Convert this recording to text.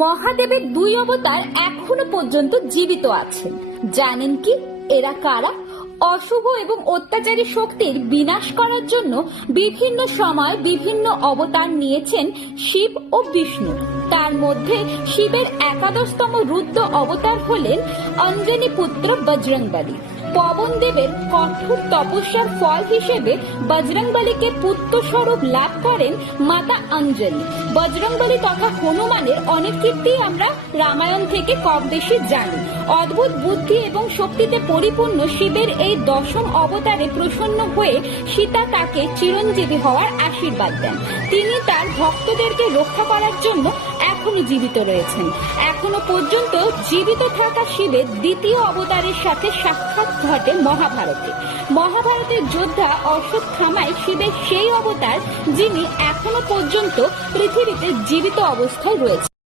মহাদেবের দুই অবতার এখনো পর্যন্ত জীবিত আছেন। জানেন কি এরা কারা? অশুভ এবং অত্যাচারী শক্তির বিনাশ করার জন্য বিভিন্ন সময় বিভিন্ন অবতার নিয়েছেন শিব ও বিষ্ণু। তার মধ্যে শিবের একাদশতম রুদ্র অবতার হলেন অঞ্জনী পুত্র বজরংবলী। পবন দেবের কঠোর তপস্যার ফল হিসেবে বজরংবলীকে পুত্র স্বরূপ লাভ করেন মাতা অঞ্জনী। বজরংবলী তথা হনুমানের অনেক কীর্তি আমরা রামায়ণ থেকে কম বেশি জানি। অদ্ভুত বুদ্ধি এবং শক্তিতে পরিপূর্ণ শিবের এই দশম অবতারে প্রসন্ন হয়ে সীতা তাকে চিরঞ্জীবী হওয়ার আশীর্বাদ দেন। তিনি তার ভক্তদেরকে রক্ষা করার জন্য এখনো জীবিত রয়েছেন। এখনো পর্যন্ত জীবিত থাকা শিবের দ্বিতীয় অবতারের সাথে সাক্ষাৎ ঘটে মহাভারতে। মহাভারতের যোদ্ধা অশ্বত্থামাই শিবের সেই অবতার যিনি এখনো পর্যন্ত পৃথিবীতে জীবিত অবস্থায় রয়েছে।